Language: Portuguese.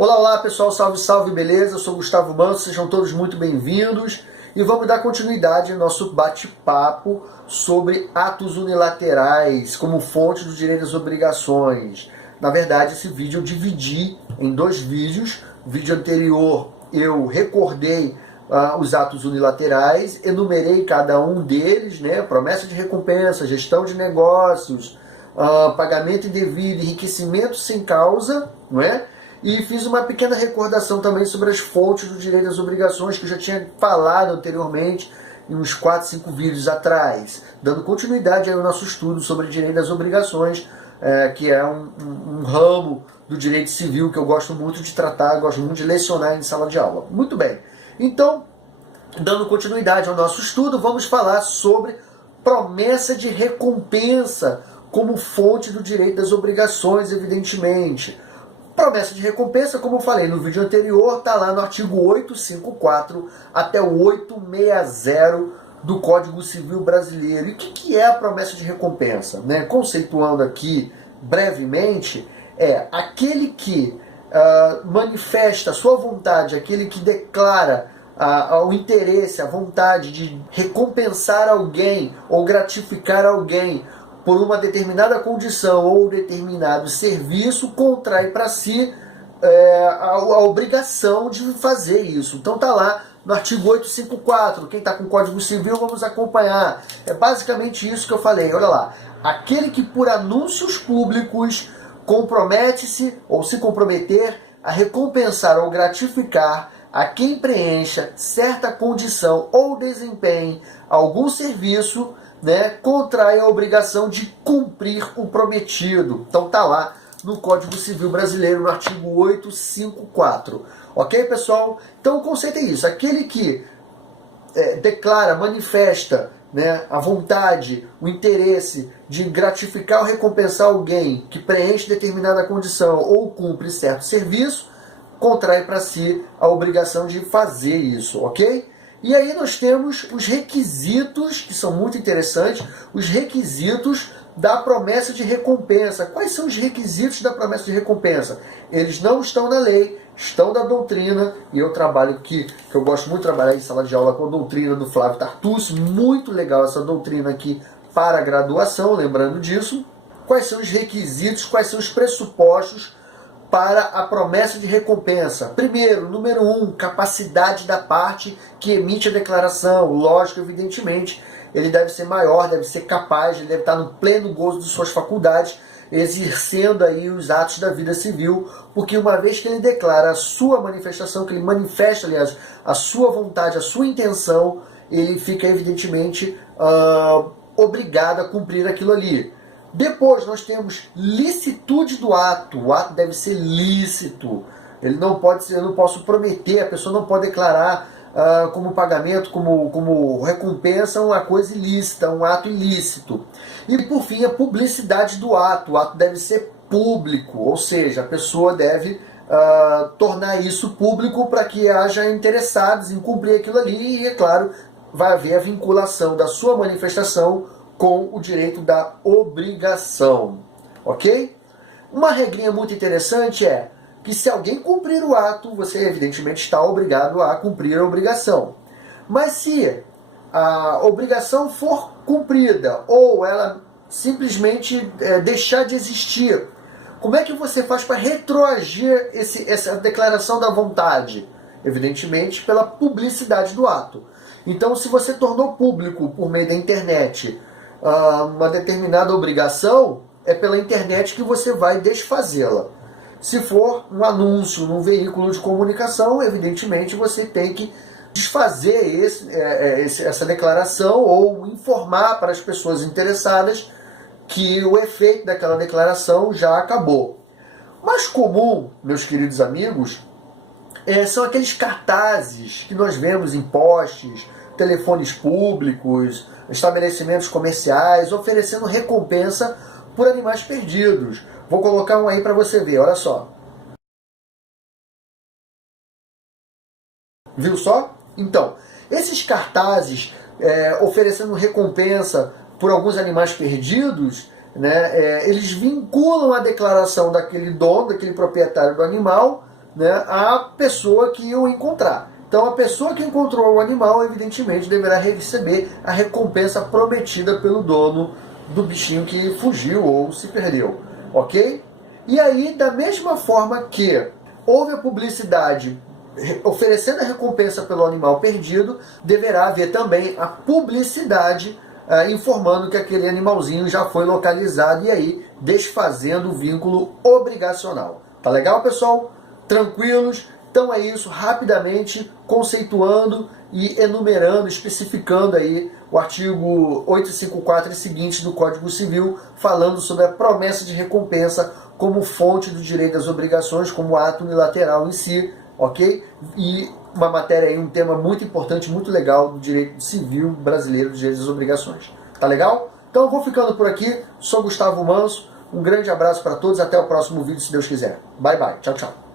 Olá, olá pessoal, salve, salve, beleza? Eu sou Gustavo Manso, sejam todos muito bem-vindos e vamos dar continuidade ao nosso bate-papo sobre atos unilaterais como fonte do direito às obrigações. Na verdade, esse vídeo eu dividi em dois vídeos. No vídeo anterior eu recordei os atos unilaterais, enumerei cada um deles, né? Promessa de recompensa, gestão de negócios, pagamento indevido, enriquecimento sem causa, não é? E fiz uma pequena recordação também sobre as fontes do direito às obrigações, que eu já tinha falado anteriormente em uns 4, 5 vídeos atrás, dando continuidade ao nosso estudo sobre direito às obrigações, que é um ramo do direito civil que eu gosto muito de tratar, gosto muito de lecionar em sala de aula. Muito bem, então, dando continuidade ao nosso estudo, vamos falar sobre promessa de recompensa como fonte do direito das obrigações, evidentemente. Promessa de recompensa, como eu falei no vídeo anterior, está lá no artigo 854 até o 860 do Código Civil Brasileiro. E o que é a promessa de recompensa? Né? Conceituando aqui brevemente, é aquele que manifesta a sua vontade, aquele que declara o interesse, a vontade de recompensar alguém ou gratificar alguém por uma determinada condição ou determinado serviço, contrai para si a obrigação de fazer isso. Então está lá no artigo 854, quem está com o Código Civil, vamos acompanhar. É basicamente isso que eu falei, olha lá. Aquele que por anúncios públicos compromete-se ou se comprometer a recompensar ou gratificar a quem preencha certa condição ou desempenhe algum serviço, né, contrai a obrigação de cumprir o prometido. Então tá lá no Código Civil Brasileiro, no artigo 854. Ok, pessoal? Então o conceito é isso. Aquele que declara, manifesta, né, a vontade, o interesse de gratificar ou recompensar alguém que preenche determinada condição ou cumpre certo serviço, contrai para si a obrigação de fazer isso, ok? E aí nós temos os requisitos, que são muito interessantes, os requisitos da promessa de recompensa. Quais são os requisitos da promessa de recompensa? Eles não estão na lei, estão na doutrina, e eu trabalho aqui, que eu gosto muito de trabalhar em sala de aula com a doutrina do Flávio Tartucci, muito legal essa doutrina aqui para a graduação, lembrando disso. Quais são os requisitos, quais são os pressupostos para a promessa de recompensa? Primeiro, número 1, capacidade da parte que emite a declaração. Lógico, evidentemente, ele deve ser maior, deve ser capaz, ele deve estar no pleno gozo de suas faculdades, exercendo aí os atos da vida civil, porque uma vez que ele declara a sua manifestação, que ele manifesta, aliás, a sua vontade, a sua intenção, ele fica evidentemente obrigado a cumprir aquilo ali. Depois nós temos licitude do ato. O ato deve ser lícito. Ele não pode ser, eu não posso prometer, a pessoa não pode declarar como pagamento, como recompensa, uma coisa ilícita, um ato ilícito. E por fim, a publicidade do ato. O ato deve ser público, ou seja, a pessoa deve tornar isso público para que haja interessados em cumprir aquilo ali e, é claro, vai haver a vinculação da sua manifestação com o direito da obrigação, ok? Uma regrinha muito interessante é que se alguém cumprir o ato, você evidentemente está obrigado a cumprir a obrigação. Mas se a obrigação for cumprida ou ela simplesmente deixar de existir, como é que você faz para retroagir essa declaração da vontade? Evidentemente pela publicidade do ato. Então, se você tornou público por meio da internet uma determinada obrigação, é pela internet que você vai desfazê-la. Se for um anúncio num veículo de comunicação, evidentemente você tem que desfazer essa declaração ou informar para as pessoas interessadas que o efeito daquela declaração já acabou. Mais comum, meus queridos amigos, são aqueles cartazes que nós vemos em postes, telefones públicos, estabelecimentos comerciais, oferecendo recompensa por animais perdidos. Vou colocar um aí para você ver, olha só. Viu só? Então, esses cartazes oferecendo recompensa por alguns animais perdidos, né, eles vinculam a declaração daquele dono, daquele proprietário do animal, né, a pessoa que o encontrar. Então a pessoa que encontrou o animal, evidentemente, deverá receber a recompensa prometida pelo dono do bichinho que fugiu ou se perdeu, ok? E aí, da mesma forma que houve a publicidade oferecendo a recompensa pelo animal perdido, deverá haver também a publicidade informando que aquele animalzinho já foi localizado e aí desfazendo o vínculo obrigacional. Tá legal, pessoal? Tranquilos? Então é isso, rapidamente conceituando e enumerando, especificando aí o artigo 854 e seguintes do Código Civil, falando sobre a promessa de recompensa como fonte do direito das obrigações, como ato unilateral em si, ok? E uma matéria aí, um tema muito importante, muito legal do direito civil brasileiro, do direito das obrigações. Tá legal? Então eu vou ficando por aqui, sou Gustavo Manso, um grande abraço para todos, até o próximo vídeo, se Deus quiser. Bye, bye, tchau, tchau.